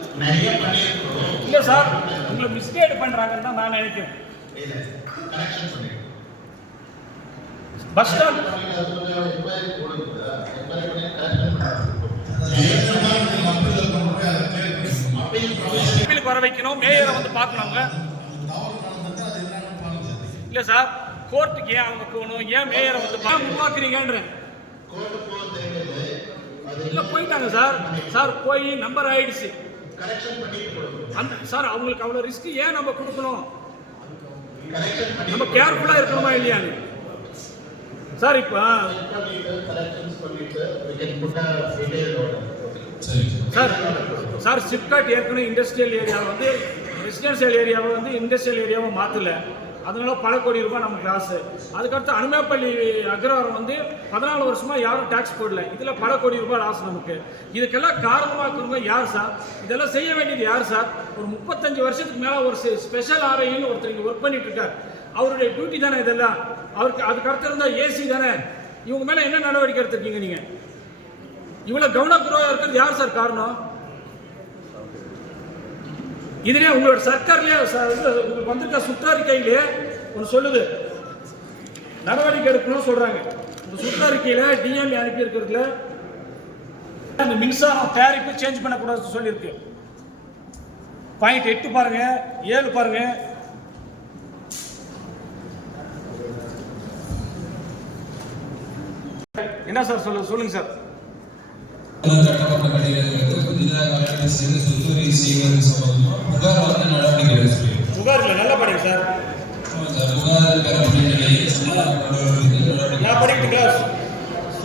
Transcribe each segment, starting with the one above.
இல்லை சார், உங்களை மிஸ்கைடு பண்ணுறாங்கன்னு தான் நான் நினைக்கிறேன். பஸ் ஸ்டாண்ட் வர வைக்கணும், மேயரை வந்து பார்க்கணுங்க. இல்லை சார், கோர்ட்டுக்கு ஏன் அவங்க போகணும், ஏன் மேயரை வந்து உருவாக்குறீங்கன்றேன். இல்லை போயிட்டாங்க சார். சார் போய் நம்பர் ஆயிடுச்சு அந்த சார். அவங்களுக்கு அவ்வளோ ரிஸ்க் ஏன் நம்ம கொடுக்கணும்? நம்ம கேர்ஃபுல்லாக இருக்கணுமா இல்லையான்னு சார். இப்போ சார் சார் சிப்காட் ஏற்கனவே இண்டஸ்ட்ரியல் ஏரியாவை வந்து ரெசிடென்ஷியல் ஏரியாவை வந்து இண்டஸ்ட்ரியல் ஏரியாவை மாற்றலை. அதனால பல கோடி ரூபாய் நமக்கு லாஸு. அதுக்கடுத்து அனுமேப்பள்ளி அக்ரஹாரம் வந்து 14 வருஷமாக யாரும் டேக்ஸ் போடல. இதில் பல கோடி ரூபாய் லாஸ் நமக்கு. இதுக்கெல்லாம் காரணமாக்குறவங்க யார் சார்? இதெல்லாம் செய்ய வேண்டியது யார் சார்? ஒரு 35 வருஷத்துக்கு மேலே ஒரு ஸ்பெஷல் ஆர்ஐன்னு ஒருத்தர் இங்கே ஒர்க் பண்ணிட்டு இருக்கார். அவருடைய டியூட்டி தானே இதெல்லாம். அவருக்கு அதுக்கு அடுத்து இருந்தால் ஏசி தானே. இவங்க மேலே என்ன நடவடிக்கை எடுத்துருக்கீங்க நீங்கள்? இவ்வளோ கவனக்குறைவாக இருக்கிறது யார் சார் காரணம்? இதுலேயே உங்களோட சர்க்கார்லேயே உங்களுக்கு வந்திருக்க சுற்றறிக்கையிலே ஒன்று சொல்லுது, நடவடிக்கை எடுக்கணும்னு சொல்கிறாங்க. இந்த சுற்றறிக்கையில் டிஎம்ஏ அனுப்பியிருக்கிறதுல அந்த மின்சாரம் டேரிஃபு சேஞ்ச் பண்ணக்கூடாதுன்னு சொல்லியிருக்கு. பாயிண்ட் 8 பாருங்க, 7 பாருங்க. என்ன சார் சொல்லுங்க சார். புகார் நல்லா படிங்க சார்.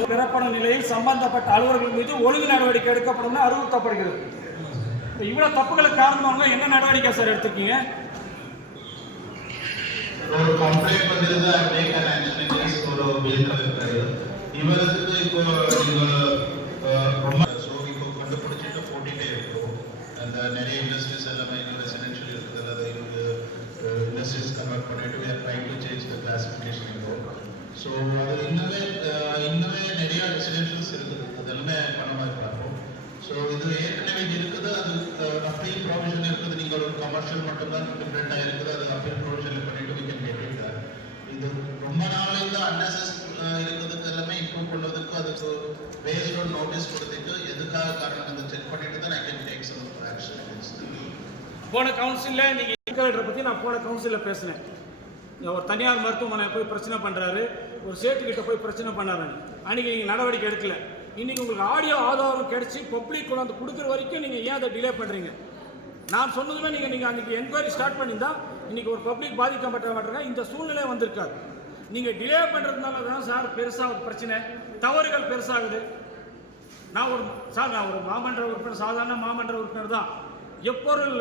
பெறப்படும் நிலையில் சம்பந்தப்பட்ட அலுவலர்கள் மீது ஒழுங்கு நடவடிக்கை எடுக்கப்படும் அறிவுறுத்தப்படுகிறது. இவ்வளவு தப்புகளுக்கு காரணமாக என்ன நடவடிக்கை சார் எடுத்துக்கீங்க? ஒரு கம்ப்ளைண்ட் பண்ணிருந்தா டேக் an action against ஒரு பில் கலெக்டர். இவருக்கு இப்போ ரொம்ப சோ இப்போ கண்டுபிடிச்சிட்டு போட்டிட்டே இருக்கும். அந்த நிறைய இண்டஸ்ட்ரீஸ் எல்லாமே ரெசிடென்ஷியல் இருக்குது. அதை இண்டஸ்ட்ரீஸ் கன்வெர்ட் பண்ணிட்டு we are trying to change the classification இப்போ. ஸோ அது இன்னுமே நிறைய ரெசிடென்ஷியல்ஸ் இருக்குது. அதெல்லாமே பணமாக பார்ப்போம். ஸோ இது ஏற்கனவே இருக்குது. அது அப்பீல் ப்ரொவிஷன் இருக்குது. நீங்கள் ஒரு கமர்ஷியல் மட்டும்தான் டிஃப்ரெண்டாக இருக்குது. அது அப்பீல் ப்ரொவிஷனில் பண்ணிட்டு we can get it done. இது ரொம்ப நாளைக்கு அன்னெசஸ் இருக்கிறதுக்கு எல்லாமே இம்ப்ரூவ் பண்ணுறதுக்கு அதுக்கு பேஸ்ட் ஆன் நோட்டீஸ் கொடுத்துட்டு எதுக்காக காரணம் அதை செக் பண்ணிட்டு தான் I can take some action against them. போன கவுன்சிலில் நீங்கள் இன்கலெக்டரை பற்றி நான் போன கவுன்சிலில் பேசினேன். ஒரு தனியார் மருத்துவமனை போய் பிரச்சனை பண்ணுறாரு, ஒரு சேட்டுக்கிட்ட போய் பிரச்சனை பண்ணாரு. அன்றைக்கி நீங்கள் நடவடிக்கை எடுக்கல. இன்றைக்கி உங்களுக்கு ஆடியோ ஆதாரம் கிடச்சி பப்ளிக் கொண்டாந்து கொடுக்குற வரைக்கும் நீங்கள் ஏன் அதை டிலே பண்ணுறீங்க? நான் சொன்னதுமே நீங்கள் அன்றைக்கி என்கொயரி ஸ்டார்ட் பண்ணியிருந்தால் இன்றைக்கி ஒரு பப்ளிக் பாதிக்கப்பட்ட மாட்டாங்க. இந்த சூழ்நிலை வந்திருக்காது. நீங்கள் டிலே பண்ணுறதுனால தான் சார் பெருசாக ஒரு பிரச்சனை, தவறுகள் பெருசாகுது. நான் ஒரு மாமன்ற உறுப்பினர், சாதாரண மாமன்ற உறுப்பினர் தான். எப்பொருள்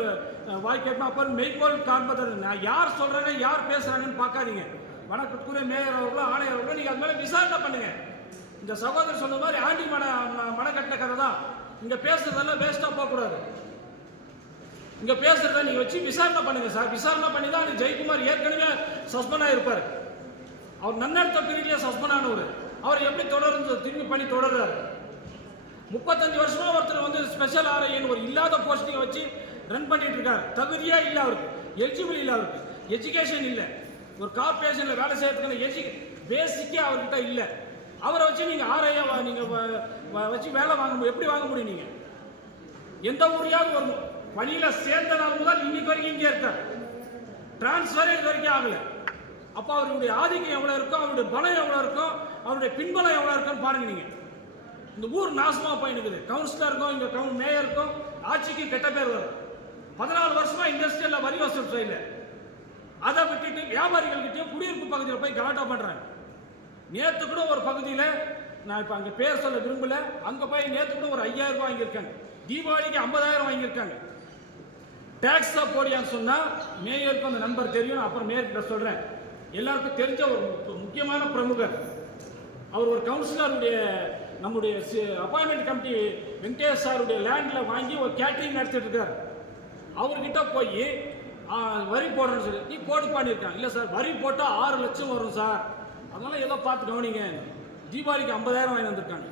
வாய்க்கேட்பா அப்பொருள் மெய்ப்பொருள் காண்பது. நான் யார் சொல்கிறேன்னு யார் பேசுகிறாங்கன்னு பார்க்காதீங்க. வணக்கத்துக்குரிய மேயர் அவர்களோ ஆணையர் அவர்களோ நீங்கள் அது மேலே விசாரணை பண்ணுங்கள். இந்த சகோதரர் சொன்ன மாதிரி ஆண்டி மனக்கட்டின கதை தான். இங்கே பேசுறதெல்லாம் வேஸ்ட்டாக போகக்கூடாது. இங்கே பேசுகிறத நீங்கள் வச்சு விசாரணை பண்ணுங்கள் சார். விசாரணை பண்ணி தான் ஜெயக்குமார் ஏற்கனவே சஸ்பெண்ட் ஆகிருப்பார். அவர் நன்னடத்த பிரிவிலே சஸ்பெண்ட் ஆனவர். அவர் எப்படி தொடர்ந்து திரும்பி பண்ணி தொடர்றாரு? 35 வருஷமாக ஒருத்தர் வந்து ஸ்பெஷல் ஆர்ஐன்னு ஒரு இல்லாத போஸ்டிங்கை வச்சு ரன் பண்ணிட்டு இருக்காரு. தகுதியே இல்லை அவருக்கு, எலிஜிபிள் இல்லை அவருக்கு, எஜுகேஷன் இல்லை, ஒரு கார்பரேஷனில் வேலை செய்யறதுக்கான பேசிக்கே அவர்கிட்ட இல்லை. அவரை வச்சு நீங்கள் ஆர்ஐயா நீங்கள் வச்சு வேலை எப்படி வாங்க முடியும்? நீங்கள் எந்த ஊரையாவது ஒரு பணியில் சேர்ந்த நாள் முதல் இன்னைக்கு வரைக்கும் இங்கே இருக்கார். டிரான்ஸ்ஃபரே இது வரைக்கும் ஆகலை. அப்போ அவருடைய ஆதிக்கம் எவ்வளோ இருக்கும், அவருடைய பலம் எவ்வளோ இருக்கும், அவருடைய பின்பலம் எவ்வளோ இருக்குன்னு பாருங்க. நீங்கள் இந்த ஊர் நாசமாக போயினுக்குது. கவுன்சிலருக்கும் இங்கே மேயருக்கும் ஆட்சிக்கும் கெட்ட பேர் வரும். 14 வருஷமா இண்டஸ்ட்ரியலில் வரி வசூல் செய்யல. அதை விட்டுட்டு வியாபாரிகள்கிட்டையும் குடியிருப்பு பகுதியில் போய் கலாட்டா பண்ணுறாங்க. நேற்று கூட ஒரு பகுதியில், நான் இப்போ அங்கே பேர் சொல்ல விரும்பல, அங்கே போய் நேற்று கூட ஒரு 5000 ரூபாய் வாங்கியிருக்காங்க. தீபாவளிக்கு 50,000 வாங்கியிருக்காங்க. டேக்ஸாக போடியான்னு சொன்னால் மேயருக்கு அந்த நம்பர் தெரியும். அப்புறம் மேயர்கிட்ட சொல்கிறேன். எல்லாருக்கும் தெரிஞ்ச ஒரு முக்கியமான பிரமுகர். அவர் ஒரு கவுன்சிலருடைய நம்முடைய அப்பாயின்மெண்ட் கமிட்டி வெங்கடேஷ் சாருடைய லேண்டில் வாங்கி ஒரு கேட்டரிங் நடத்திட்டு இருக்காரு. அவர்கிட்ட போய் வரி போடுறேன்னு சொல்லி நீ போடுப்பான்னு இருக்காங்க. இல்லை சார், வரி போட்டால் 6 லட்சம் வரும் சார், அதனால ஏதோ பார்த்து கவனிங்க. தீபாவளிக்கு 50,000 வாங்கி வந்திருக்காங்க.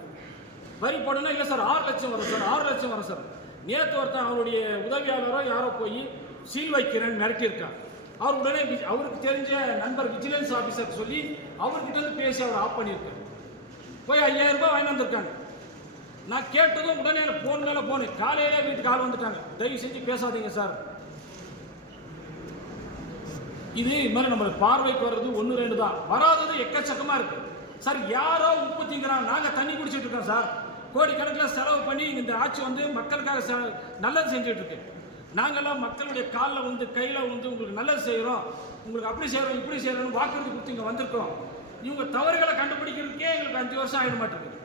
வரி போடணும். இல்லை சார் 6 லட்சம் வரும் சார், 6 லட்சம் வரும் சார். நேற்று ஒருத்தன் அவருடைய உதவியாளரோ யாரோ போய் சீல் வைக்கிறேன்னு மிரட்டியிருக்கார். அவர் உடனே அவருக்கு தெரிஞ்ச நண்பர் விஜிலன்ஸ் ஆஃபீஸர் சொல்லி அவர்கிட்ட இருந்து பேசி அவர் ஆஃப் பண்ணியிருக்காரு. போய் 5000 ரூபாய் வாங்கி வந்திருக்காங்க. நான் கேட்டதும் உடனே போன் மேலே போனு காலையிலே வீட்டுக்கு ஆள் வந்துட்டாங்க. தயவு செஞ்சு பேசாதீங்க சார். இது மாதிரி நம்மளுக்கு பார்வைக்கு வர்றது 1-2 தான், வராதது எக்கச்சக்கமா இருக்கு சார். யாரோ உப்பு திங்கிறான், நாங்கள் தண்ணி குடிச்சிட்டு இருக்கோம் சார். கோடிக்கணக்கில் செலவு பண்ணி இந்த ஆட்சி வந்து மக்களுக்காக நல்லது செஞ்சுட்டு இருக்கு. நாங்கள்லாம் மக்களுடைய காலில் வந்து கையில் வந்து உங்களுக்கு நல்லது செய்கிறோம், உங்களுக்கு அப்படி செய்கிறோம் இப்படி செய்கிறோம்னு வாக்குறுதி கொடுத்து இங்கே வந்திருக்கோம். இவங்க தவறுகளை கண்டுபிடிக்கிறதுக்கே எங்களுக்கு 5 வருஷம் ஆகிட மாட்டேங்குது.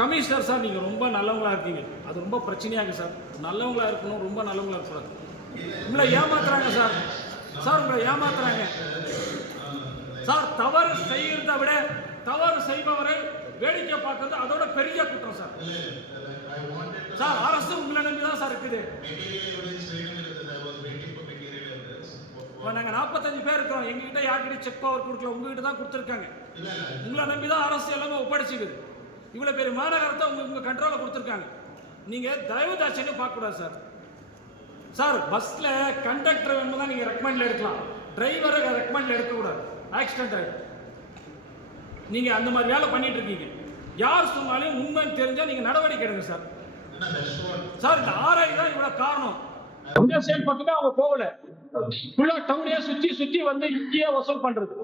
கமிஷனர் சார், நீங்கள் ரொம்ப நல்லவங்களா இருக்கீங்க, அது ரொம்ப பிரச்சனையாக இருக்குது சார். நல்லவங்களா இருக்கணும், ரொம்ப நல்லவங்களா இருக்கக்கூடாது. உங்களை ஏமாத்துறாங்க சார். சார் உங்களை ஏமாத்துறாங்க சார். தவறு செய்யறதை விட தவறு செய்பவரை வேடிக்கை பார்க்கறது அதோட பெரிய குற்றம் சார். சார் அரசு உங்களை நம்பி தான் சார் இருக்குது. நாங்கள் 45 பேர் இருக்கிறோம். எங்ககிட்ட யார்கிட்ட செக் பவர் கொடுக்கல, உங்ககிட்ட தான் கொடுத்துருக்காங்க. உங்களை நம்பி தான் அரசு எல்லாமே ஒப்படைச்சிக்குது. இவ்வளோ பெரிய மாநகரத்தை உங்க கண்ட்ரோலில் கொடுத்துருக்காங்க. நீங்கள் தயவு தாட்சியம் பார்க்கக்கூடாது சார். சார் பஸ்ல கண்டக்டர் வேணும் தான் நீங்க ரெக்கமெண்ட்ல எடுக்கலாம், டிரைவரை ரெக்கமெண்ட்ல எடுக்கக்கூடாது. ஆக்சிடென்ட் ஆகிடும். நீங்க அந்த மாதிரி வேலை பண்ணிட்டு இருக்கீங்க. யார் சொன்னாலும் உண்மைன்னு தெரிஞ்சா நீங்க நடவடிக்கை எடுங்க சார். சார் இந்த ஆராய் தான் இவ்வளவு காரணம். இந்த சைடு பக்கமே அவங்க போகல, ஃபுல்லா டவுனே சுத்தி சுத்தி வந்து இங்கேயே வசூல் பண்றது.